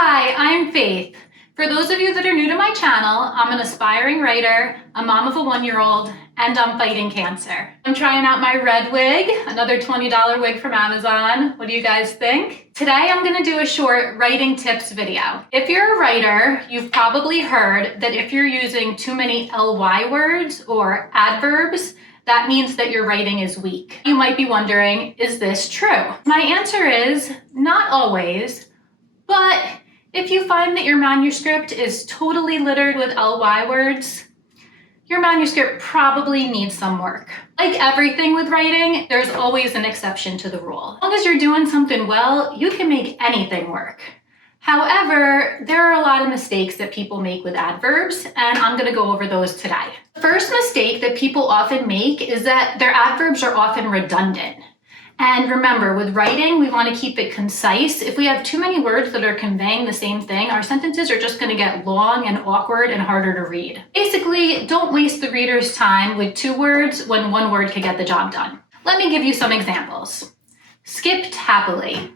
Hi, I'm Faith. For those of you that are new to my channel, I'm an aspiring writer, a mom of a 1-year-old, and I'm fighting cancer. I'm trying out my red wig, another $20 wig from Amazon. What do you guys think? Today I'm gonna do a short writing tips video. If you're a writer, you've probably heard that if you're using too many ly words or adverbs, that means that your writing is weak. You might be wondering, is this true? My answer is not always, but if you find that your manuscript is totally littered with ly words, your manuscript probably needs some work. Like everything with writing, there's always an exception to the rule. As long as you're doing something well, you can make anything work. However, there are a lot of mistakes that people make with adverbs, and I'm going to go over those today. The first mistake that people often make is that their adverbs are often redundant. And remember, with writing, we want to keep it concise. If we have too many words that are conveying the same thing, our sentences are just going to get long and awkward and harder to read. Basically, don't waste the reader's time with 2 words when 1 word can get the job done. Let me give you some examples. Skipped happily.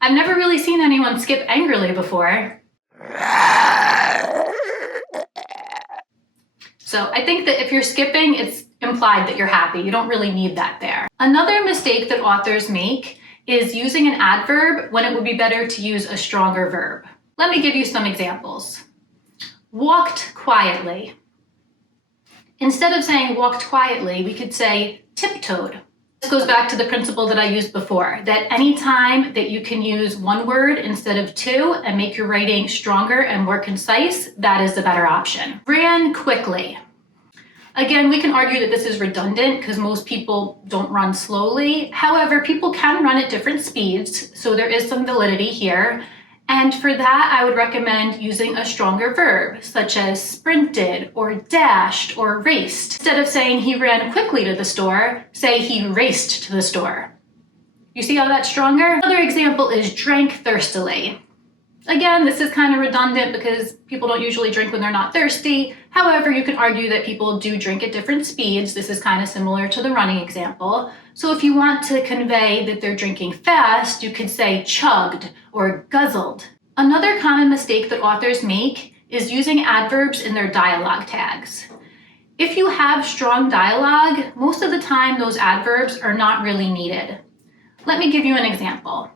I've never really seen anyone skip angrily before. So I think that if you're skipping, it's implied that you're happy. You don't really need that there. Another mistake that authors make is using an adverb when it would be better to use a stronger verb. Let me give you some examples. Walked quietly. Instead of saying walked quietly, we could say tiptoed. This goes back to the principle that I used before, that anytime that you can use 1 word instead of 2 and make your writing stronger and more concise, that is the better option. Ran quickly. Again, we can argue that this is redundant because most people don't run slowly. However, people can run at different speeds, so there is some validity here. And for that, I would recommend using a stronger verb, such as sprinted or dashed or raced. Instead of saying he ran quickly to the store, say he raced to the store. You see how that's stronger? Another example is drank thirstily. Again, this is kind of redundant because people don't usually drink when they're not thirsty. However, you can argue that people do drink at different speeds. This is kind of similar to the running example. So if you want to convey that they're drinking fast, you could say chugged or guzzled. Another common mistake that authors make is using adverbs in their dialogue tags. If you have strong dialogue, most of the time those adverbs are not really needed. Let me give you an example.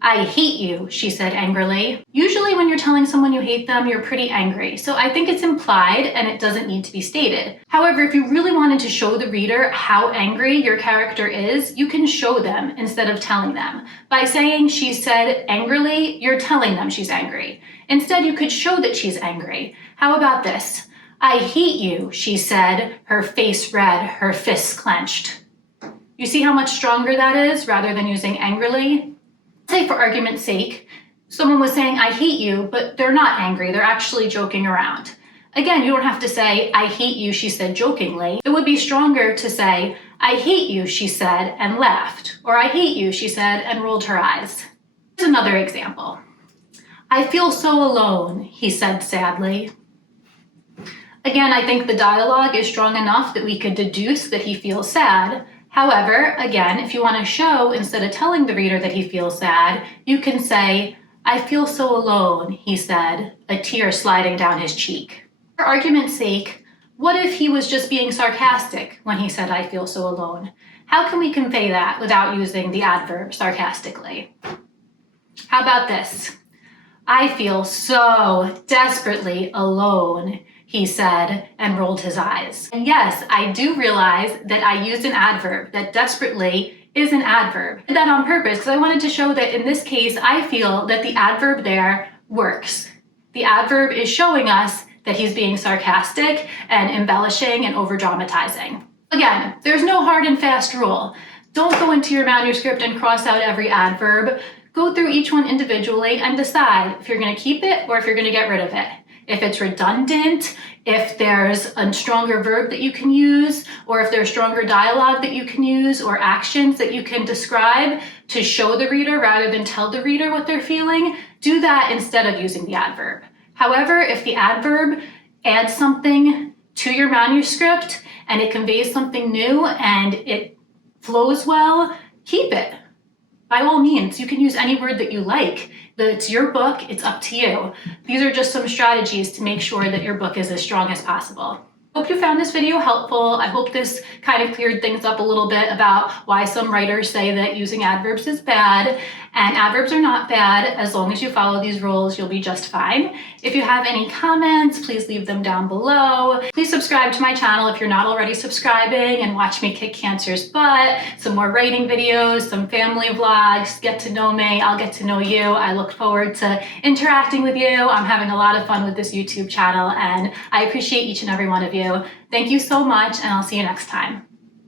I hate you, she said angrily. Usually when you're telling someone you hate them, you're pretty angry. So I think it's implied and it doesn't need to be stated. However, if you really wanted to show the reader how angry your character is, you can show them instead of telling them. By saying she said angrily, you're telling them she's angry. Instead, you could show that she's angry. How about this? I hate you, she said, her face red, her fists clenched. You see how much stronger that is rather than using angrily? Say for argument's sake, someone was saying, I hate you, but they're not angry, they're actually joking around. Again, you don't have to say, I hate you, she said jokingly. It would be stronger to say, I hate you, she said, and laughed. Or I hate you, she said, and rolled her eyes. Here's another example. I feel so alone, he said sadly. Again, I think the dialogue is strong enough that we could deduce that he feels sad. However, again, if you want to show instead of telling the reader that he feels sad, you can say, I feel so alone, he said, a tear sliding down his cheek. For argument's sake, what if he was just being sarcastic when he said, I feel so alone? How can we convey that without using the adverb sarcastically? How about this? I feel so desperately alone, he said, and rolled his eyes. And yes, I do realize that I used an adverb, that desperately is an adverb. I did that on purpose because I wanted to show that in this case, I feel that the adverb there works. The adverb is showing us that he's being sarcastic and embellishing and over-dramatizing. Again, there's no hard and fast rule. Don't go into your manuscript and cross out every adverb. Go through each one individually and decide if you're going to keep it or if you're going to get rid of it. If it's redundant, if there's a stronger verb that you can use, or if there's stronger dialogue that you can use, or actions that you can describe to show the reader rather than tell the reader what they're feeling, do that instead of using the adverb. However, if the adverb adds something to your manuscript and it conveys something new and it flows well, keep it. By all means, you can use any word that you like It's your book, it's up to you. These are just some strategies to make sure that your book is as strong as possible. Hope you found this video helpful. I hope this kind of cleared things up a little bit about why some writers say that using adverbs is bad. And adverbs are not bad. As long as you follow these rules, you'll be just fine. If you have any comments, please leave them down below. Please subscribe to my channel if you're not already subscribing and watch me kick cancer's butt. Some more writing videos, some family vlogs, get to know me, I'll get to know you. I look forward to interacting with you. I'm having a lot of fun with this YouTube channel and I appreciate each and every one of you. Thank you so much and I'll see you next time.